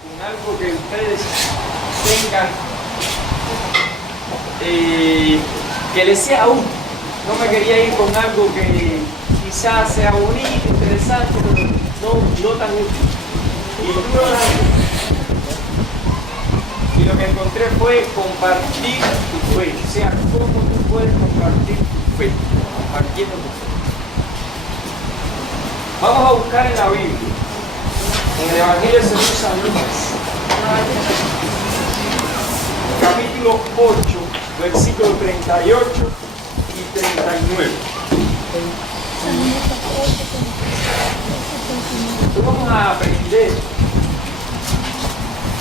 con algo que ustedes tengan que les sea útil. No me quería ir con algo que quizás sea bonito, interesante, pero no tan útil. Y lo que encontré fue compartir tu fe. O sea, cómo tú puedes compartir tu fe. Compartiendo tu fe. Vamos a buscar en la Biblia, en el Evangelio según San Lucas, capítulo 8, versículos 38 y 39. Entonces vamos a aprender,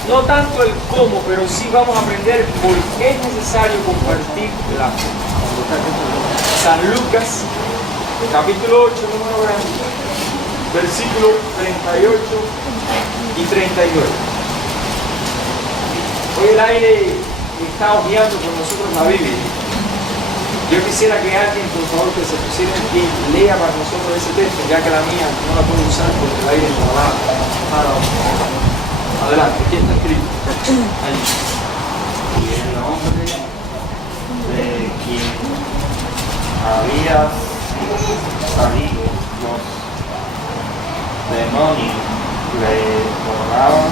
no tanto el cómo, pero sí vamos a aprender por qué es necesario compartir la fe. San Lucas, capítulo 8, número grande, versículos 38 y 39. Hoy el aire está hojeando con nosotros la Biblia. Yo quisiera que alguien, por favor, que se pusiera en pie, lea para nosotros ese texto, ya que la mía no la puedo usar porque el aire no va. Adelante, aquí está escrito. Allí. Y el hombre de quien había salido los demonios le rogaban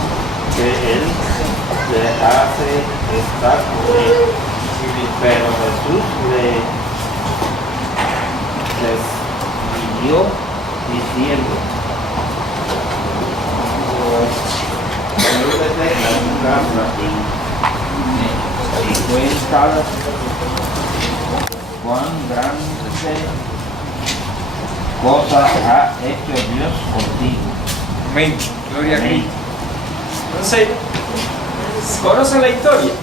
que él dejase estar con él, pero Jesús les pidió diciendo: vuélvete a tu casa y cuenta cuán grandes cosas ha hecho Dios contigo. Amén. Gloria a Cristo. Entonces, ¿conocen la historia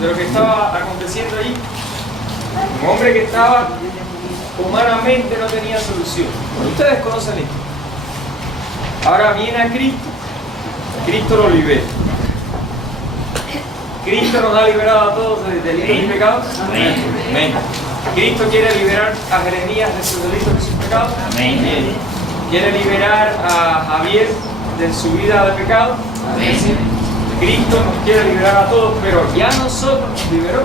de lo que estaba aconteciendo allí? Un hombre que estaba humanamente no tenía solución. Ustedes conocen la historia. Ahora viene a Cristo. Cristo lo libera. Cristo nos ha liberado a todos de delitos y pecados. Amén. Cristo quiere liberar a Jeremías de sus delitos y sus pecados. Amén. Quiere liberar a Javier de su vida de pecado. Amén. Cristo nos quiere liberar a todos, pero ya nosotros nos liberó.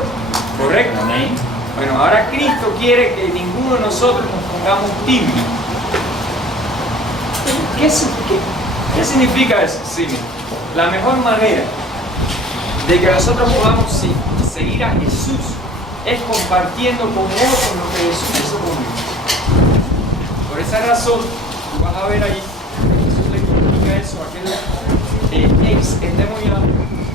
¿Correcto? Amén. Bueno, ahora Cristo quiere que ninguno de nosotros nos pongamos tibios. ¿Qué significa eso? Sí, la mejor manera de que nosotros podamos seguir a Jesús es compartiendo con otros lo que Jesús hizo conmigo. Por esa razón, tú vas a ver allí, Jesús le comunica eso a aquel ex endemoniado,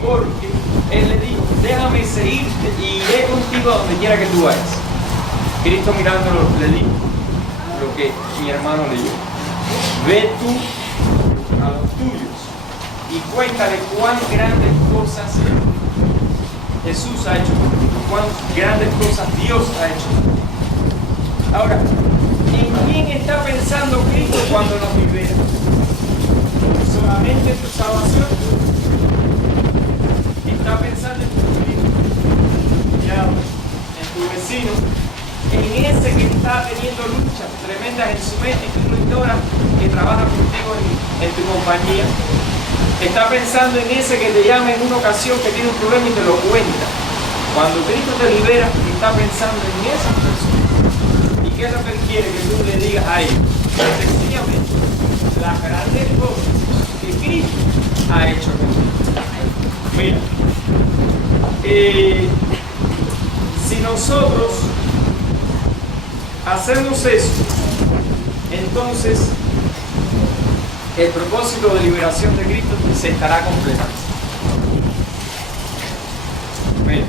porque Él le dijo: déjame seguirte y iré contigo a donde quiera que tú vayas. Cristo mirándolo le dijo lo que mi hermano leyó: ve tú a los tuyos y cuéntale cuán grandes cosas Jesús ha hecho contigo, cuán grandes cosas Dios ha hecho contigo. Ahora, ¿en quién está pensando Cristo cuando nos libera? ¿Solamente en tu salvación? ¿Está pensando en tu familia, en tu vecino, en ese que está teniendo luchas tremendas en su mente y tú lo ignoras, que trabaja contigo en tu compañía? Está pensando en ese que te llama en una ocasión que tiene un problema y te lo cuenta. Cuando Cristo te libera, está pensando en esa persona. ¿Y qué es lo que Él quiere? Que tú le digas a Él, sencillamente, las grandes cosas que Cristo ha hecho contigo. Mira, si nosotros hacemos eso, entonces el propósito de liberación de Cristo se estará completando. Mira,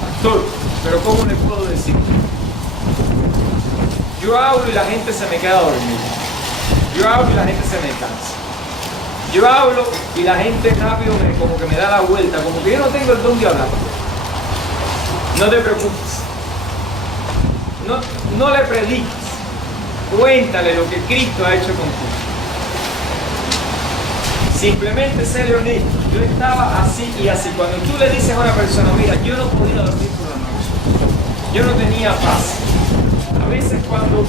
pastor, pero ¿cómo le puedo decir? Yo hablo y la gente se me queda dormida. Yo hablo y la gente se me cansa. Yo hablo y la gente rápido como que me da la vuelta, como que yo no tengo el don de hablar. No te preocupes. No le prediques. Cuéntale lo que Cristo ha hecho contigo. Simplemente séle honesto. Yo estaba así y así. Cuando tú le dices a una persona: mira, yo no podía dormir por la noche, yo no tenía paz. A veces cuando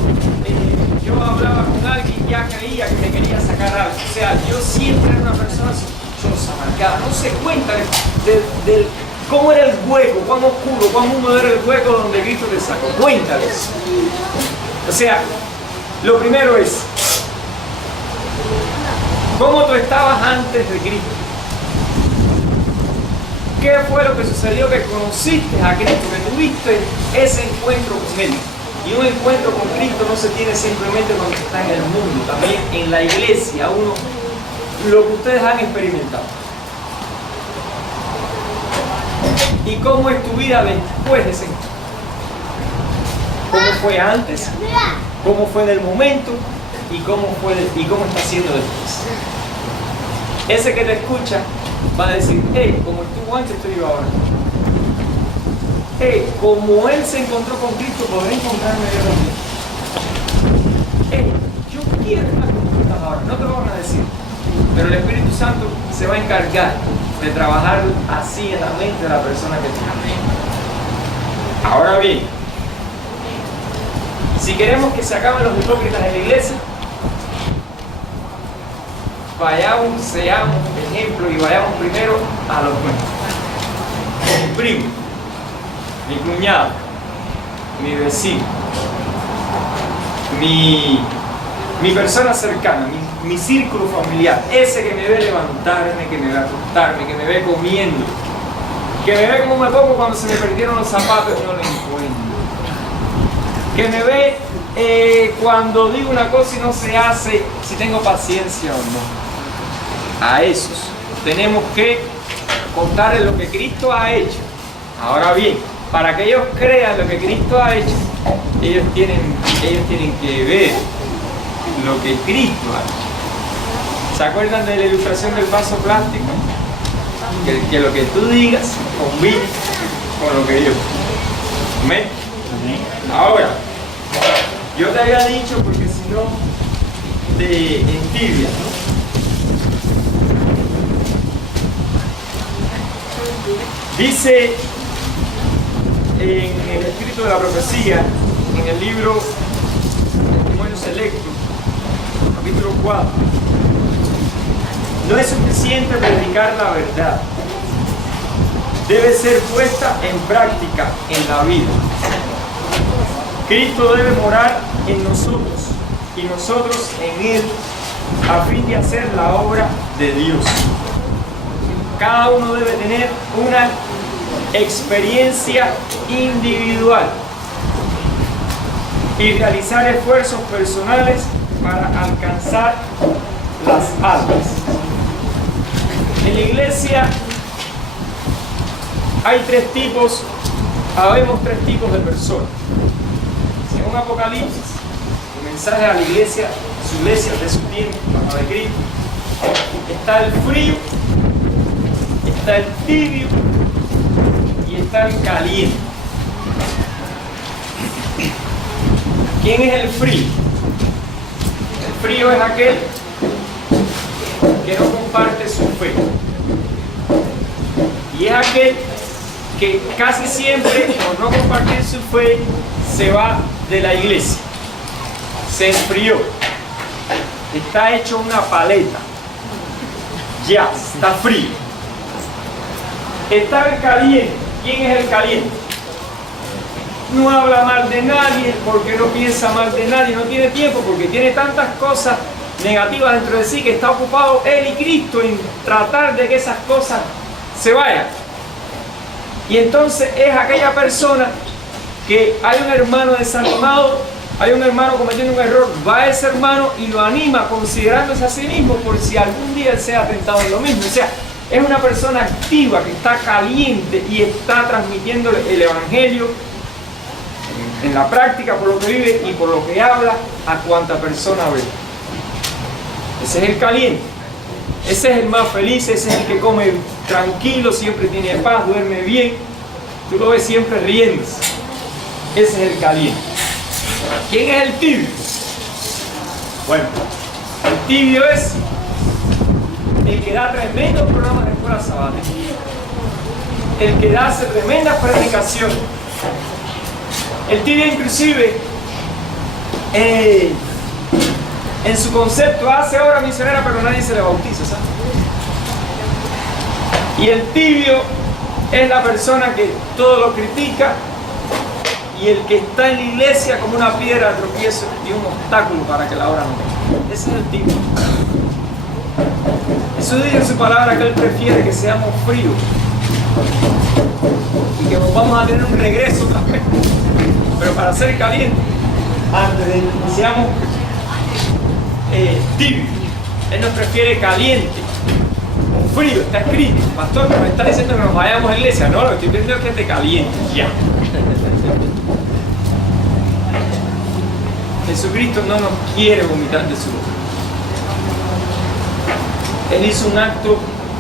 yo hablaba con alguien y ya creía que me quería sacar algo. O sea, yo siempre era una persona sospechosa, marcada. No se cuenta de cómo era el hueco, cuán oscuro, cuán húmedo era el hueco donde Cristo te sacó. Cuéntales. O sea, lo primero es, ¿cómo tú estabas antes de Cristo? ¿Qué fue lo que sucedió? Que conociste a Cristo, que tuviste ese encuentro con Él. Y un encuentro con Cristo no se tiene simplemente cuando se está en el mundo, también en la iglesia, lo que ustedes han experimentado. ¿Y cómo es tu vida después de ese encuentro? ¿Cómo fue antes? ¿Cómo fue en el momento? ¿Y cómo está siendo después? Ese que te escucha va a decir, hey, como estuvo antes, estoy yo ahora. Hey, como él se encontró con Cristo, podré encontrarme yo también. Hey, yo quiero estar con Cristo ahora. No te lo van a decir, pero el Espíritu Santo se va a encargar de trabajar así en la mente de la persona que tiene. Ahora bien, si queremos que se acaben los hipócritas en la iglesia, vayamos, seamos ejemplo y vayamos primero a los nuestros. Mi primo, mi cuñado, mi vecino, mi persona cercana, mi círculo familiar, ese que me ve levantarme, que me ve acostarme, que me ve comiendo, que me ve como me pongo cuando se me perdieron los zapatos y no los encuentro, que me ve cuando digo una cosa y no se hace, si tengo paciencia o no. A esos tenemos que contarles lo que Cristo ha hecho. Ahora bien, para que ellos crean lo que Cristo ha hecho, ellos tienen que ver lo que Cristo ha hecho. ¿Se acuerdan de la ilustración del vaso plástico? Que lo que tú digas combine con lo que yo. ¿Amén? Ahora, yo te había dicho, porque si no te entibia, ¿no? Dice en el escrito de la profecía, en el libro Testimonios Selectos, capítulo 4, no es suficiente predicar la verdad, debe ser puesta en práctica en la vida. Cristo debe morar en nosotros y nosotros en Él, a fin de hacer la obra de Dios. Cada uno debe tener una experiencia individual y realizar esfuerzos personales para alcanzar las almas. En la iglesia habemos tres tipos de personas. Según Apocalipsis, el mensaje a la iglesia, su iglesia de su tiempo, la de Cristo, está el frío, está el tibio y está el caliente. ¿Quién es el frío? El frío es aquel que no comparte su fe. Y es aquel que casi siempre, por no compartir su fe, se va de la iglesia. Se enfrió. Está hecho una paleta. Ya, está frío. Está el caliente. ¿Quién es el caliente? No habla mal de nadie porque no piensa mal de nadie, no tiene tiempo porque tiene tantas cosas negativas dentro de sí que está ocupado él y Cristo en tratar de que esas cosas se vayan. Y entonces es aquella persona que hay un hermano desanimado, hay un hermano cometiendo un error, va a ese hermano y lo anima considerándose a sí mismo por si algún día él sea tentado en lo mismo. O sea, es una persona activa que está caliente y está transmitiendo el evangelio en la práctica por lo que vive y por lo que habla a cuanta persona ve. Ese es el caliente. Ese es el más feliz, ese es el que come tranquilo, siempre tiene paz, duerme bien. Tú lo ves siempre riéndose. Ese es el caliente. ¿Quién es el tibio? Bueno, el tibio es el que da tremendos programas de escuela sabática, el que hace tremendas predicaciones. El tibio inclusive en su concepto hace obra misionera, pero nadie se le bautiza, ¿sabes? Y el tibio es la persona que todo lo critica y el que está en la iglesia como una piedra de tropiezo y un obstáculo para que la obra no venga. Ese es el tibio. Jesús dice en su palabra que Él prefiere que seamos fríos y que nos vamos a tener un regreso otra vez, pero para ser calientes, antes de que seamos tibios. Él nos prefiere caliente, con frío, está escrito. Pastor, me está diciendo que nos vayamos a la iglesia. No, lo que estoy pidiendo es que te caliente ya. Jesucristo no nos quiere vomitar de su boca. Él hizo un acto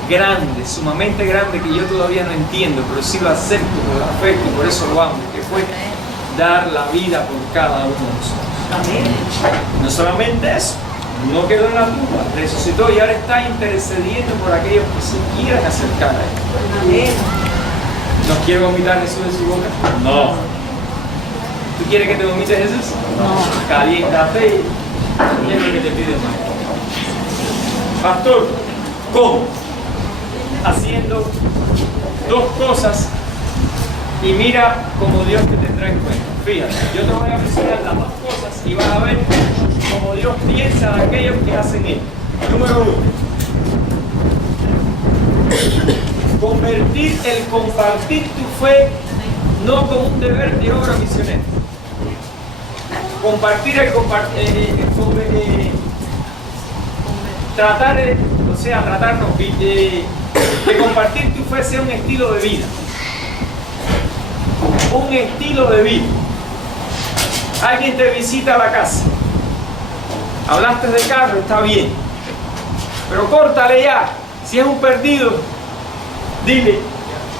grande, sumamente grande, que yo todavía no entiendo, pero sí lo acepto por la fe y por eso lo amo, que fue dar la vida por cada uno de nosotros. Amén. No solamente eso, no quedó en la tumba, resucitó y ahora está intercediendo por aquellos que se quieran acercar a Él. Amén. ¿Nos quiere vomitar Jesús de su boca? No. ¿Tú quieres que te vomite Jesús? No. Caliéntate y es lo que te pide más. Pastor, ¿cómo? Haciendo dos cosas y mira como Dios te tendrá en cuenta. Fíjate, yo te voy a mencionar las dos cosas y vas a ver cómo Dios piensa de aquellos que hacen esto. Número 1. Convertir el compartir tu fe no como un deber de obra misionera. Compartir tratarnos de compartir tu fe sea un estilo de vida. Un estilo de vida. Alguien te visita a la casa. Hablaste de carro, está bien. Pero córtale ya. Si es un perdido, dile,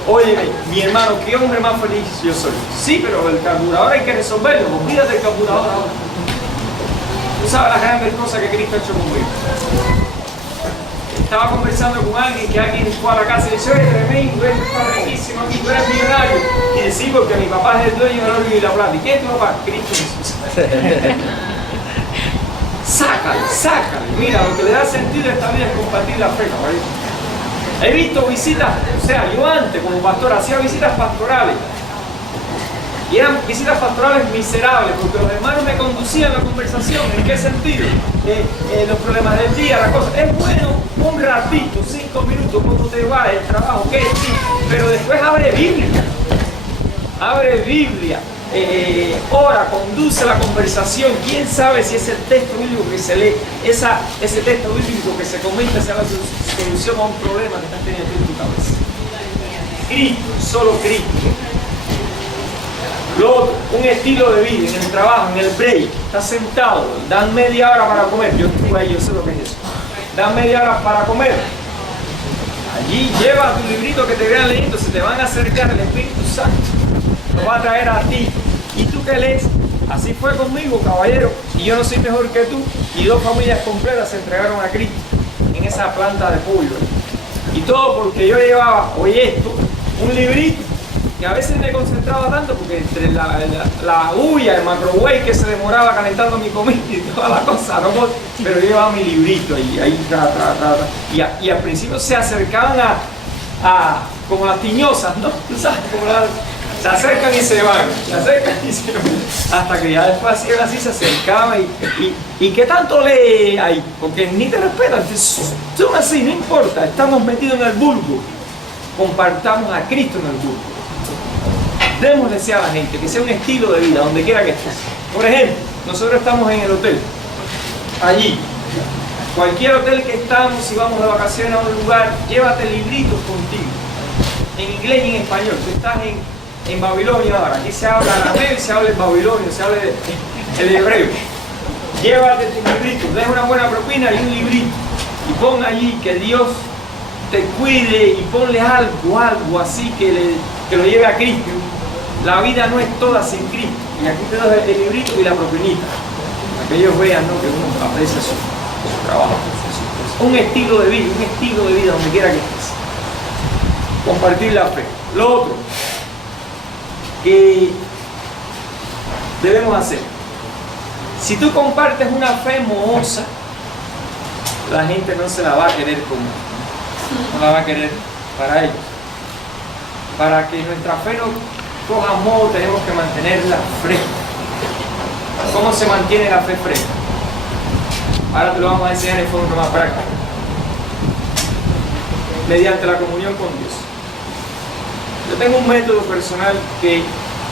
oye, mi hermano, qué hombre más feliz yo soy. Sí, pero el carburador hay que resolverlo. Olvídate del carburador ahora. Tú sabes las grandes cosas que Cristo ha hecho conmigo. Estaba conversando con alguien, que alguien fue a la casa y dice, oye, tremendo, esto está riquísimo aquí, tú eres millonario. Y decía, porque mi papá es el dueño del oro y la plata. ¿Y quién es tu papá? Cristo Jesús. Sácale. Mira, lo que le da sentido a esta vida es compartir la fe, ¿vale? He visto visitas, o sea, yo antes como pastor hacía visitas pastorales. Y eran visitas pastorales miserables, porque los hermanos me conducían la conversación. ¿En qué sentido? Los problemas del día, la cosa. Es bueno un ratito, 5 minutos, cuando te va el trabajo, ¿qué? Sí, pero después abre Biblia. Abre Biblia. Ora, conduce la conversación. ¿Quién sabe si ese texto bíblico que se lee, ese texto bíblico que se comenta, sea la solución a un problema que estás teniendo en tu cabeza? Cristo, solo Cristo. Luego, un estilo de vida en el trabajo, en el break, estás sentado, dan media hora para comer. Yo estuve ahí, yo sé lo que es eso. Dan media hora para comer. Allí lleva tu librito que te vean leyendo, se te van a acercar el Espíritu Santo, lo va a traer a ti. ¿Y tú qué lees? Así fue conmigo, caballero, y yo no soy mejor que tú. Y 2 familias completas se entregaron a Cristo en esa planta de pollo. Y todo porque yo llevaba, oye esto, un librito, que a veces me concentraba tanto porque entre la bulla, el microwave que se demoraba calentando mi comida y toda la cosa, ¿no? Pero yo llevaba mi librito y ahí y al principio se acercaban a como las tiñosas, ¿no? ¿Tú sabes? Se acercan y se van, hasta que ya después así se acercaban y ¿qué tanto lee ahí? Porque ni te respetan, son así, no importa, estamos metidos en el bulbo, compartamos a Cristo en el bulbo. Démosle a la gente que sea un estilo de vida donde quiera que estés. Por ejemplo, nosotros estamos en el hotel, allí, cualquier hotel que estamos, si vamos de vacaciones a un lugar, llévate libritos contigo, en inglés y en español. Tú estás en Babilonia ahora, aquí se habla arameo y se habla en babilonio, se habla el hebreo. Llévate tu librito, deja una buena propina y un librito y pon allí que Dios te cuide y ponle algo así que lo lleve a Cristo. La vida no es toda sin Cristo. Y aquí te doy el librito y la propinita, para que ellos vean, ¿no?, que uno aprecia su trabajo. Un estilo de vida donde quiera que estés. Compartir la fe. Lo otro que debemos hacer: si tú compartes una fe mohosa, la gente no se la va a querer comer, no la va a querer para ellos. Para que nuestra fe no coja modo, tenemos que mantenerla fresca. ¿Cómo se mantiene la fe fresca? Ahora te lo vamos a enseñar en forma más práctica. Mediante la comunión con Dios. Yo tengo un método personal que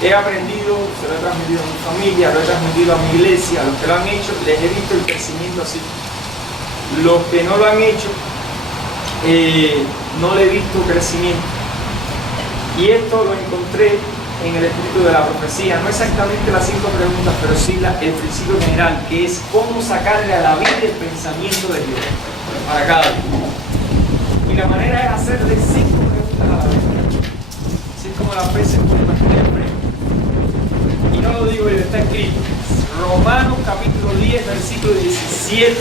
he aprendido, se lo he transmitido a mi familia, lo he transmitido a mi iglesia. A los que lo han hecho, les he visto el crecimiento así. Los que no lo han hecho, no le he visto crecimiento. Y esto lo encontré en el espíritu de la profecía. No exactamente las 5 preguntas, pero sí el principio general, que es cómo sacarle a la vida el pensamiento de Dios para cada día. Y la manera es hacerle 5 preguntas a la vez. Así es como la fe se puede mantener fresca. Y no lo digo yo, está escrito. Romanos capítulo 10, versículo 17.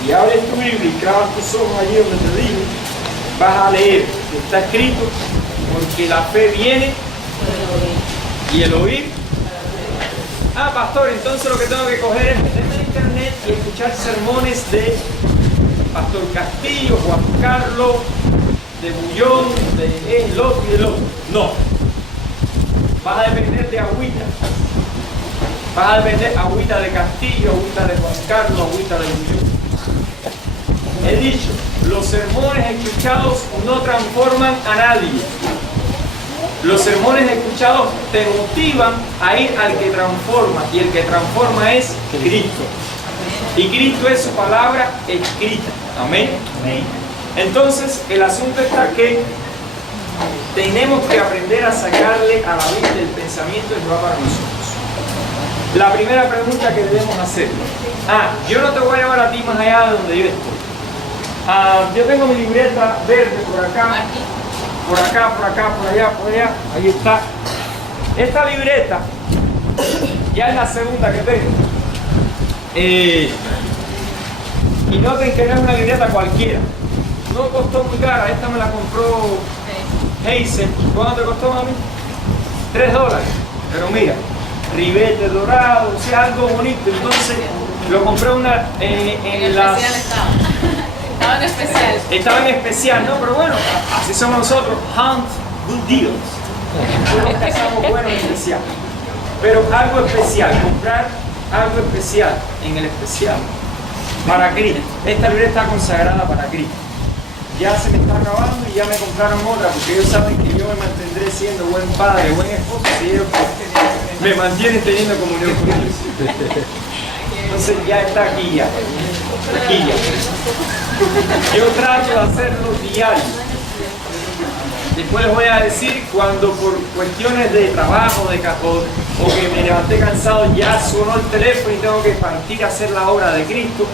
Si abres tu Biblia y clavas tus ojos allí donde te digo, vas a leer que está escrito, porque la fe viene y el oír. Ah, pastor, entonces lo que tengo que coger es meterme en internet y escuchar sermones de Pastor Castillo, Juan Carlos, de Bullón, de el otro y el otro. No. Vas a depender de agüita. Vas a depender agüita de Castillo, agüita de Juan Carlos, agüita de Bullón. He dicho, los sermones escuchados no transforman a nadie. Los sermones escuchados te motivan a ir al que transforma, y el que transforma es Cristo. Y Cristo es su palabra escrita. Amén. Amén. Entonces, el asunto está que tenemos que aprender a sacarle a la vida el pensamiento de Jehová para nosotros. La primera pregunta que debemos hacer. Yo no te voy a llevar a ti más allá de donde yo estoy. Yo tengo mi libreta verde por acá, por acá, por acá, por allá, por allá. Ahí está. Esta libreta ya es la segunda que tengo. Y noten que no es una libreta cualquiera. No costó muy cara. Esta me la compró Hazel. ¿Cuánto te costó, mami? $3. Pero mira, ribete dorado, o sea, algo bonito. Entonces lo compré en las... Estaba en especial. Estaba en especial, ¿no? Pero bueno, así somos nosotros. Hunt good deals. Nosotros cazamos bueno en especial. Pero algo especial, comprar algo especial en el especial. Para Cristo. Esta libreta está consagrada para Cristo. Ya se me está acabando y ya me compraron otra, porque ellos saben que yo me mantendré siendo buen padre, buen esposo, si ellos me mantienen teniendo comunión con Dios. Entonces ya está aquí ya. Aquí ya. Yo trato de hacerlo diario. Después les voy a decir cuando por cuestiones de trabajo o que me levanté cansado ya sonó el teléfono y tengo que partir a hacer la obra de Cristo.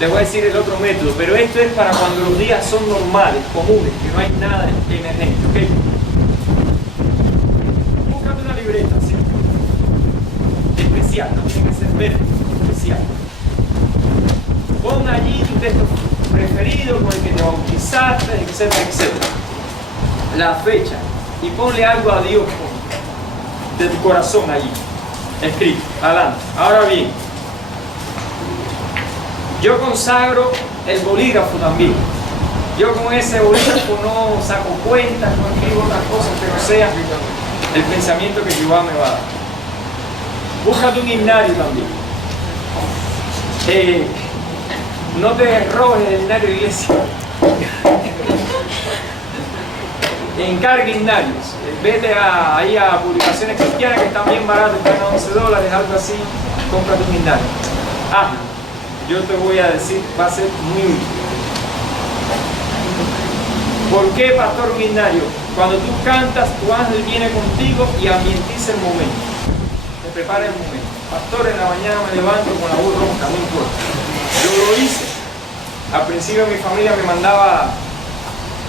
Les voy a decir el otro método, pero esto es para cuando los días son normales, comunes, que no hay nada emergente, ¿ok? Búscate una libreta, ¿sí? Especial, no tiene que ser verde, especial. Pon allí tu texto preferido, con el que te bautizaste, etcétera, etcétera. La fecha, y ponle algo a Dios de tu corazón allí, escrito, adelante. Ahora bien, yo consagro el bolígrafo también. Yo con ese bolígrafo no saco cuentas, no escribo otras cosas que no sea el pensamiento que Jehová me va a dar. Búscate un himnario también. No te robes el himnario de iglesia. Encarga himnarios. Vete ahí a Publicaciones Cristianas, que están bien baratos, están a $11, algo así. Cómprate un himnario. Yo te voy a decir, va a ser muy útil. ¿Por qué, pastor himnario? Cuando tú cantas, tu ángel viene contigo y ambientiza el momento. Te prepara el momento. Pastor, en la mañana me levanto con la voz ronca, no importa. Yo lo hice. Al principio mi familia me mandaba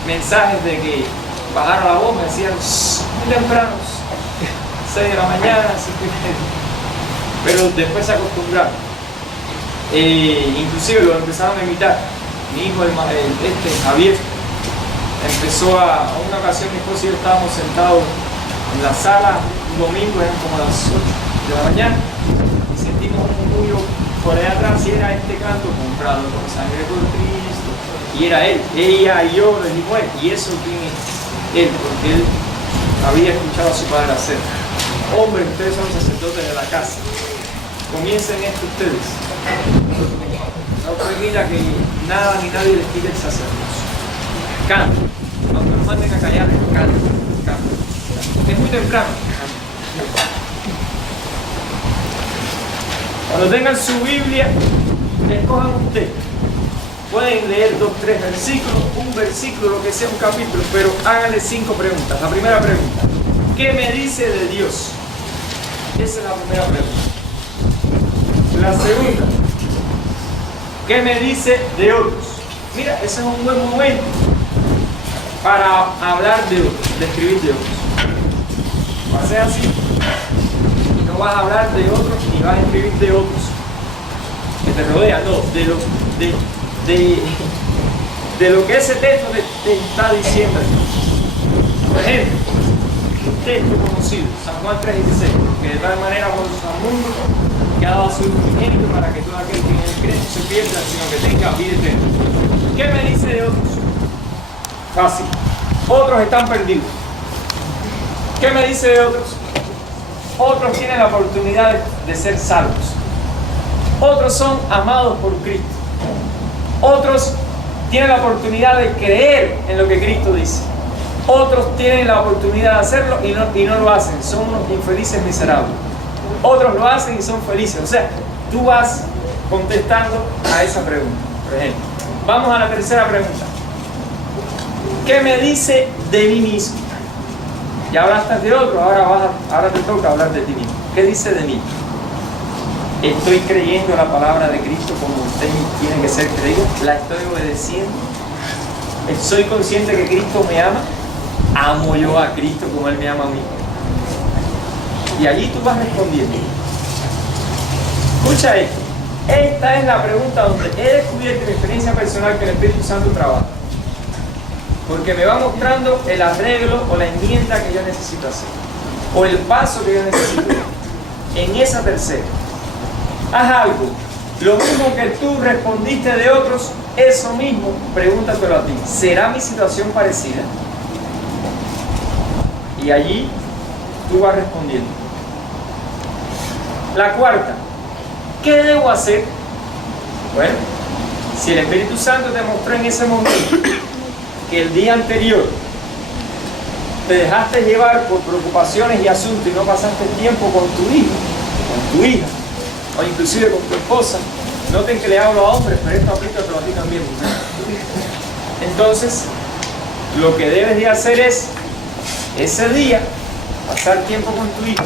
mensajes de que bajara la voz, me decían muy temprano, 6 de la mañana, 5:30. Pero después se acostumbraron. Inclusive lo empezaron a imitar. Mi hijo, Javier, empezó una ocasión mi esposo y yo estábamos sentados en la sala un domingo, eran como las 8 de la mañana, y sentimos un murmullo por ahí atrás era este canto comprado con sangre por Cristo. Y era él, ella y yo, le dijo él. Y eso tiene él, porque él había escuchado a su padre hacer. Hombres, ustedes son sacerdotes de la casa. Comiencen esto ustedes. No permita que nada ni nadie les quite el sacerdocio. Canten. Aunque nos manden a callar, canten. Es muy temprano. Cuando tengan su Biblia, escojan ustedes. Pueden leer 2, 3 versículos, un versículo, lo que sea, un capítulo, pero háganle 5 preguntas. La primera pregunta: ¿qué me dice de Dios? Esa es la primera pregunta. La segunda: ¿qué me dice de otros? Mira, ese es un buen momento para hablar de otros, de escribir de otros. Va a ser así. No vas a hablar de otros ni vas a escribir de otros que te rodean, no, de lo que ese texto te está diciendo. Por ejemplo, un texto conocido, San Juan 3:16, que de tal manera amó al mundo que ha dado a su unigénito para que todo aquel que en él cree no se pierda, sino que tenga vida eterna. ¿Qué me dice de otros? Fácil. Otros están perdidos. ¿Qué me dice de otros? Otros tienen la oportunidad de ser salvos. Otros son amados por Cristo. Otros tienen la oportunidad de creer en lo que Cristo dice. Otros tienen la oportunidad de hacerlo y no lo hacen. Son unos infelices miserables. Otros lo hacen y son felices. O sea, tú vas contestando a esa pregunta. Por ejemplo, vamos a la tercera pregunta. ¿Qué me dice de mí mismo? Ya hablaste de otro, ahora te toca hablar de ti mismo. ¿Qué dice de mí? ¿Estoy creyendo la palabra de Cristo como usted tiene que ser creído? ¿La estoy obedeciendo? ¿Soy consciente que Cristo me ama? ¿Amo yo a Cristo como Él me ama a mí? Y allí tú vas respondiendo. Escucha esto. Esta es la pregunta donde he descubierto en mi experiencia personal que el Espíritu Santo trabaja. Porque me va mostrando el arreglo o la enmienda que yo necesito hacer. O el paso que yo necesito dar. En esa tercera. Haz algo. Lo mismo que tú respondiste de otros, eso mismo, pregúntatelo a ti. ¿Será mi situación parecida? Y allí tú vas respondiendo. La cuarta. ¿Qué debo hacer? Bueno, si el Espíritu Santo te mostró en ese momento que el día anterior te dejaste llevar por preocupaciones y asuntos y no pasaste tiempo con tu hijo, con tu hija, o inclusive con tu esposa, noten que le hablo a hombres, pero esto aplica a ti también. Entonces, lo que debes de hacer es, ese día, pasar tiempo con tu hijo,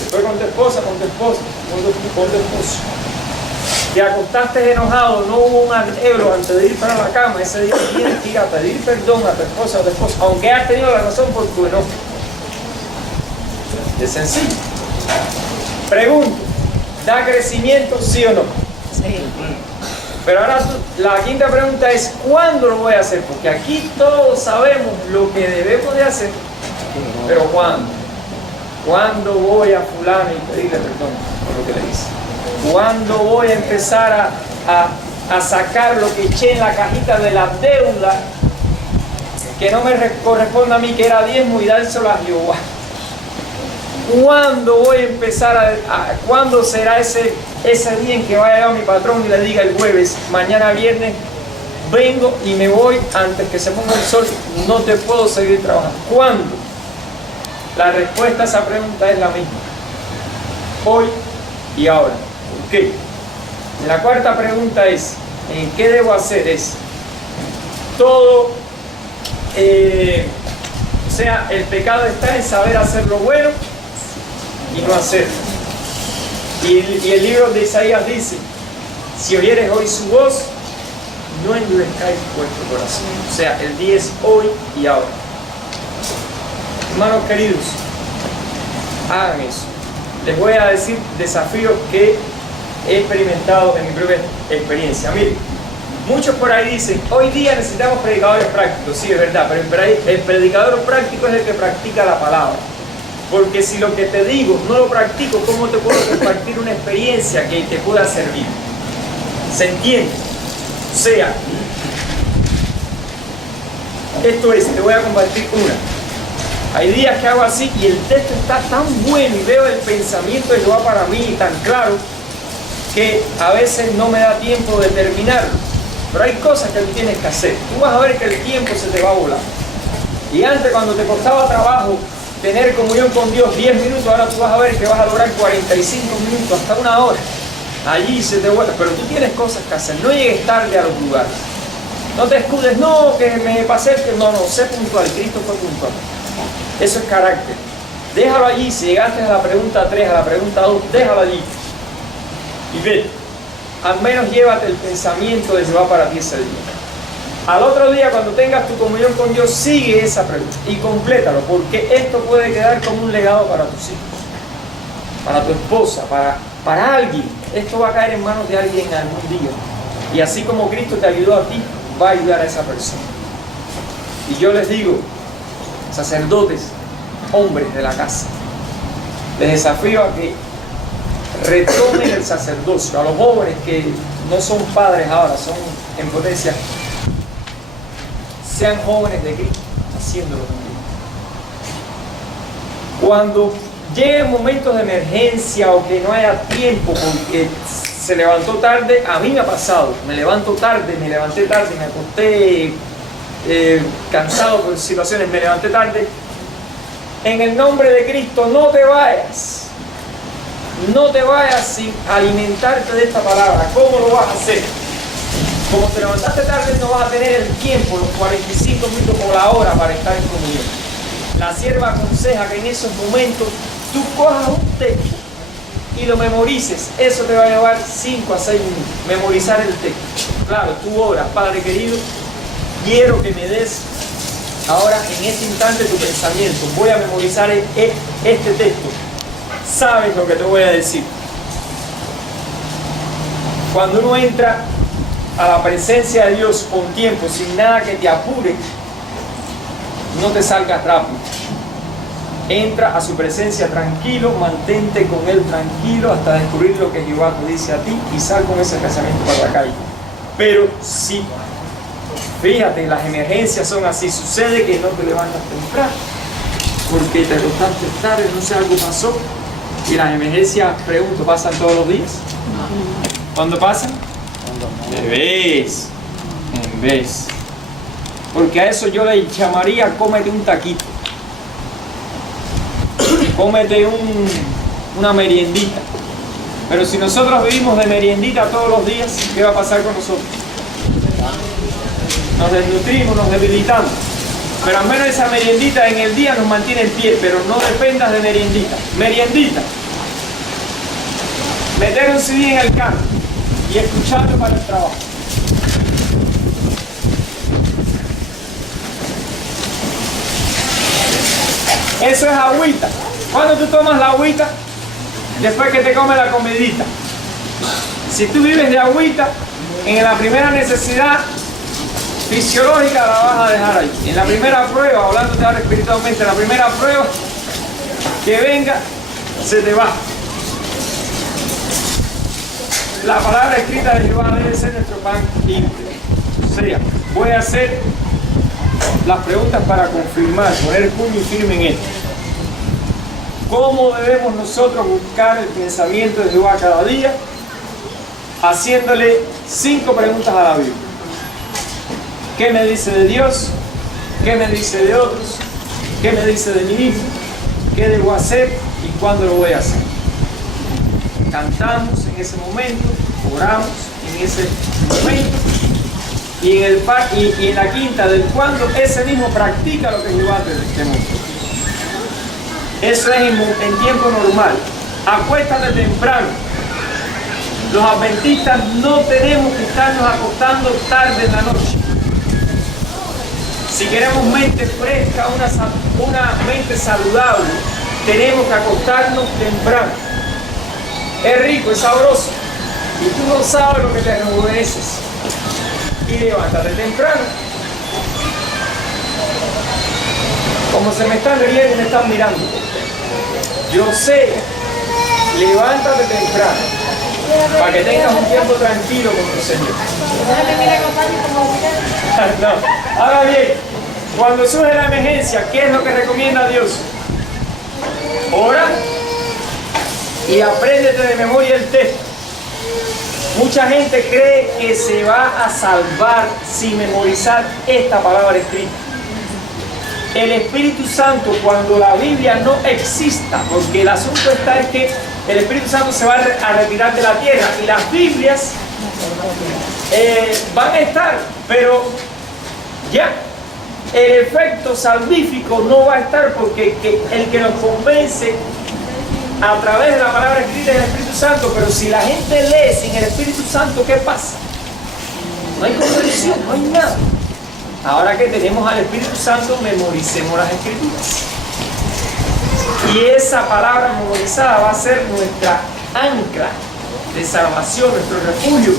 después con tu esposa, con tu esposo. Te acostaste enojado, no hubo un arreglo antes de ir para la cama, ese día tienes que ir a pedir perdón a tu esposa o a tu esposo, aunque hayas tenido la razón por tu enojo. Es sencillo. Pregunto, ¿da crecimiento sí o no? Sí. Pero ahora la quinta pregunta es, ¿cuándo lo voy a hacer? Porque aquí todos sabemos lo que debemos de hacer, pero ¿cuándo? ¿Cuándo voy a fulano y pedirle perdón por lo que le hice? ¿Cuándo voy a empezar a sacar lo que eché en la cajita de la deuda que no me corresponde a mí, que era diezmo, y dárselo a Jehová? ¿Cuándo voy a empezar cuándo será ese día en que vaya a mi patrón y le diga el jueves, mañana viernes, vengo y me voy antes que se ponga el sol, no te puedo seguir trabajando? ¿Cuándo? La respuesta a esa pregunta es la misma. Hoy y ahora. ¿Por qué? La cuarta pregunta es, ¿en qué debo hacer? Es todo, o sea, el pecado está en saber hacer lo bueno y no hacerlo. Y el libro de Isaías dice, si oyeres hoy su voz, no endurezcáis vuestro corazón. O sea, el día es hoy y ahora. Hermanos queridos, hagan eso. Les voy a decir desafíos que he experimentado en mi propia experiencia. Miren, muchos por ahí dicen, hoy día necesitamos predicadores prácticos. Sí, es verdad, pero el predicador práctico es el que practica la palabra. Porque si lo que te digo no lo practico, ¿cómo te puedo compartir una experiencia que te pueda servir? ¿Se entiende? O sea, esto es, te voy a compartir una. Hay días que hago así y el texto está tan bueno y veo el pensamiento de Jehová para mí tan claro que a veces no me da tiempo de terminarlo. Pero hay cosas que tú tienes que hacer. Tú vas a ver que el tiempo se te va a volar. Y antes, cuando te costaba trabajo tener comunión con Dios 10 minutos, ahora tú vas a ver que vas a lograr 45 minutos, hasta una hora. Allí se te vuelve. Pero tú tienes cosas que hacer. No llegues tarde a los lugares. No te escudes, no, que me pasé el que. No, sé puntual. Cristo fue puntual. Eso es carácter. Déjalo allí. Si llegaste a la pregunta 3, a la pregunta 2, déjalo allí. Y ve. Al menos llévate el pensamiento de Jehová para ti ese día. Al otro día, cuando tengas tu comunión con Dios, sigue esa pregunta y complétalo, porque esto puede quedar como un legado para tus hijos, para tu esposa, para alguien. Esto va a caer en manos de alguien algún día. Y así como Cristo te ayudó a ti, va a ayudar a esa persona. Y yo les digo, sacerdotes, hombres de la casa, les desafío a que retomen el sacerdocio. A los jóvenes que no son padres ahora, son en potencia, sean jóvenes de Cristo, haciéndolo también. Cuando lleguen momentos de emergencia o que no haya tiempo porque se levantó tarde, a mí me ha pasado, me levanté tarde, me acosté cansado por situaciones, me levanté tarde. En el nombre de Cristo, no te vayas sin alimentarte de esta palabra. ¿Cómo lo vas a hacer? Como te levantaste tarde, no vas a tener el tiempo, los 45 minutos o la hora para estar en comunión. La sierva aconseja que en esos momentos tú cojas un texto y lo memorices. Eso te va a llevar 5 a 6 minutos. Memorizar el texto. Claro, tú oras, Padre querido, quiero que me des ahora en este instante tu pensamiento. Voy a memorizar este texto. Sabes lo que te voy a decir. Cuando uno entra a la presencia de Dios con tiempo, sin nada que te apure, no te salgas rápido. Entra a su presencia tranquilo, mantente con Él tranquilo hasta descubrir lo que Jehová te dice a ti y sal con ese pensamiento para la calle. Pero si, fíjate, las emergencias son así, sucede que no te levantas temprano porque te acostaste tarde, no sé, algo pasó. Y las emergencias, pregunto, ¿pasan todos los días? ¿Cuándo pasan? De vez en vez. Porque a eso yo le llamaría cómete un taquito. Cómete una meriendita. Pero si nosotros vivimos de meriendita todos los días, ¿qué va a pasar con nosotros? Nos desnutrimos, nos debilitamos. Pero al menos esa meriendita en el día nos mantiene en pie, pero no dependas de meriendita. Meriendita. Meter un CD en el carro y escucharlo para el trabajo. Eso es agüita. ¿Cuándo tú tomas la agüita? Después que te comes la comidita. Si tú vives de agüita, en la primera necesidad fisiológica la vas a dejar ahí. En la primera prueba, hablándote ahora espiritualmente, la primera prueba que venga, se te va. La palabra escrita de Jehová debe ser nuestro pan limpio. O sea, voy a hacer las preguntas para confirmar, poner el puño firme en esto. ¿Cómo debemos nosotros buscar el pensamiento de Jehová cada día? Haciéndole 5 preguntas a la Biblia. ¿Qué me dice de Dios? ¿Qué me dice de otros? ¿Qué me dice de mí mismo? ¿Qué debo hacer y cuándo lo voy a hacer? Cantamos en ese momento, oramos en ese momento y en la quinta del cuándo ese mismo practica lo que Jehová te mostró. Eso es en tiempo normal. Acuéstate temprano. Los adventistas no tenemos que estarnos acostando tarde en la noche. Si queremos mente fresca, una mente saludable, tenemos que acostarnos temprano. Es rico, es sabroso. Y tú no sabes lo que te rejuveneces. Y levántate temprano. Como se me están riendo y me están mirando. Yo sé, levántate temprano para que tengas un tiempo tranquilo con tu Señor. No, ahora bien, cuando surge la emergencia, ¿qué es lo que recomienda Dios? Ora y apréndete de memoria el texto. Mucha gente cree que se va a salvar sin memorizar esta palabra escrita. El Espíritu Santo, cuando la Biblia no exista, porque el asunto está es que el Espíritu Santo se va a retirar de la tierra y las Biblias van a estar, pero ya el efecto salvífico no va a estar, porque el que nos convence a través de la palabra escrita es el Espíritu Santo. Pero si la gente lee sin el Espíritu Santo, ¿qué pasa? No hay comprensión, no hay nada. Ahora que tenemos al Espíritu Santo, memoricemos las Escrituras. Y esa palabra memorizada va a ser nuestra ancla de salvación, nuestro refugio,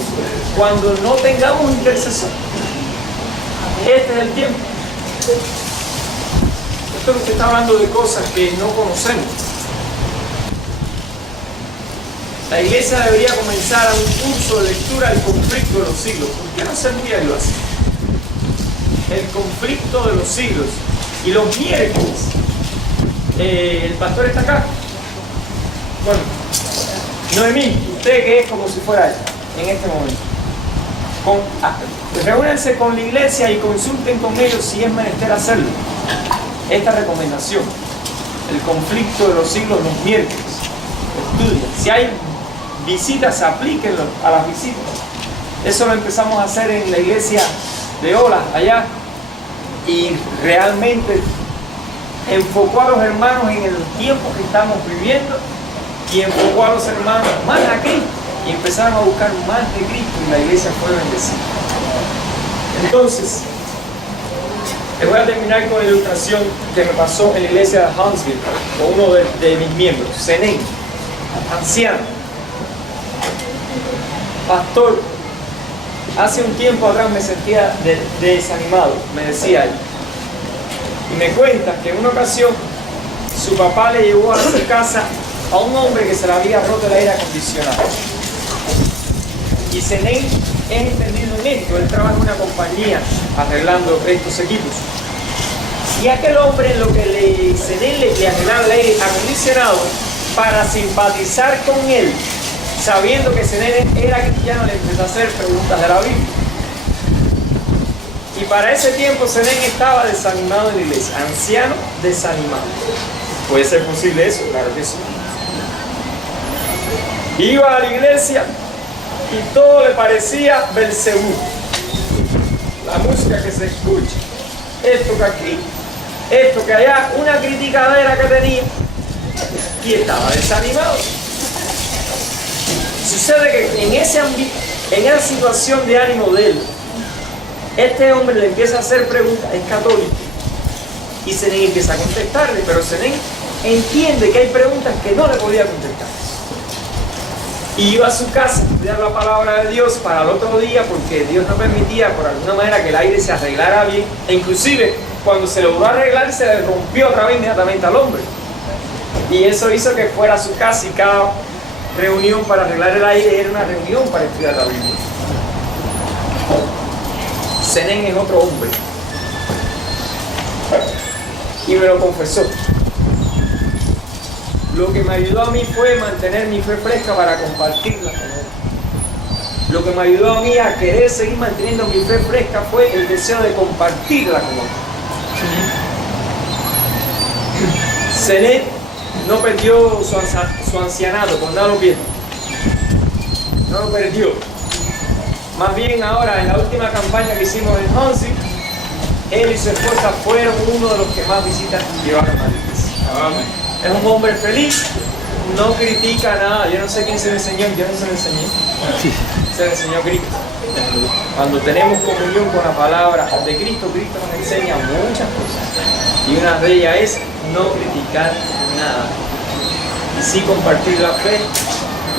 cuando no tengamos intercesor. Este es el tiempo. Esto nos está hablando de cosas que no conocemos. La iglesia debería comenzar a un curso de lectura del conflicto de los siglos. ¿Por qué no se muy lo hace? El conflicto de los siglos. Y los miércoles, el pastor está acá. Bueno, Noemí, usted que es como si fuera él en este momento. Reúnanse con la iglesia y consulten con ellos si es menester hacerlo. Esta recomendación, el conflicto de los siglos, los miércoles. Estudien. Si hay visitas, aplíquenlo a las visitas. Eso lo empezamos a hacer en la iglesia de Ola, allá, y realmente enfocó a los hermanos en el tiempo que estamos viviendo y enfocó a los hermanos más a Cristo, y empezaron a buscar más de Cristo y la iglesia fue bendecida. Entonces, les voy a terminar con la ilustración que me pasó en la iglesia de Huntsville con uno de mis miembros, Zenén, anciano, pastor. Hace un tiempo atrás me sentía desanimado, me decía él. Y me cuenta que en una ocasión su papá le llevó a su casa a un hombre que se le había roto el aire acondicionado. Y Zenén es entendido en esto, él trabaja en una compañía arreglando estos equipos. Y aquel hombre, en lo que Zenén le arreglaba el aire acondicionado, para simpatizar con él, sabiendo que Zenén era cristiano, le empezó a hacer preguntas de la Biblia. Y para ese tiempo Zenén estaba desanimado en la iglesia, anciano desanimado. ¿Puede ser posible eso? Claro que sí. Iba a la iglesia y todo le parecía Belcebú. La música que se escucha, esto que aquí, esto que allá, una criticadera que tenía, y estaba desanimado. Sucede que en esa situación de ánimo de él, este hombre le empieza a hacer preguntas, es católico, y Zenén empieza a contestarle, pero Zenén entiende que hay preguntas que no le podía contestar. Y iba a su casa a estudiar la palabra de Dios para el otro día, porque Dios no permitía por alguna manera que el aire se arreglara bien, e inclusive cuando se logró arreglar se le rompió otra vez inmediatamente al hombre. Y eso hizo que fuera a su casa y cada reunión para arreglar el aire era una reunión para estudiar la Biblia. Zenén es otro hombre. Y me lo confesó. Lo que me ayudó a mí fue mantener mi fe fresca para compartirla con él. Lo que me ayudó a mí a querer seguir manteniendo mi fe fresca fue el deseo de compartirla con él. Zenén no perdió su ancianato con nada lo pierde. No lo perdió. Más bien ahora, en la última campaña que hicimos en Huntsville, él y su esposa fueron uno de los que más visitas llevaron a la iglesia. Es un hombre feliz, no critica nada. Yo no sé quién se le enseñó, yo no se le enseñé. Se le enseñó Cristo. Cuando tenemos comunión con la palabra de Cristo, Cristo nos enseña muchas cosas. Y una de ellas es no criticar nada. Y sí compartir la fe.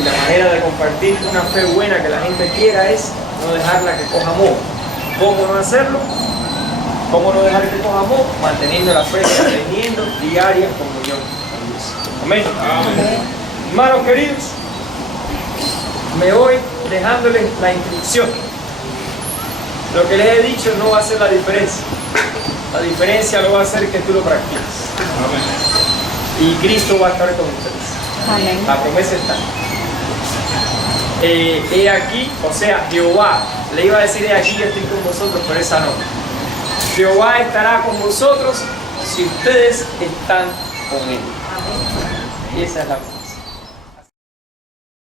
Y la manera de compartir una fe buena que la gente quiera es no dejarla que coja moho. ¿Cómo no hacerlo? ¿Cómo no dejar que coja moho? Manteniendo la fe, teniendo diaria comunión con Dios. Amén. Hermanos queridos, me voy dejándoles la instrucción. Lo que les he dicho no va a hacer la diferencia. La diferencia lo va a hacer que tú lo practiques. Y Cristo va a estar con ustedes. Amén. La promesa está. He aquí, o sea, Jehová, le iba a decir he aquí yo estoy con vosotros, pero esa no. Jehová estará con vosotros si ustedes están con él. Y esa es la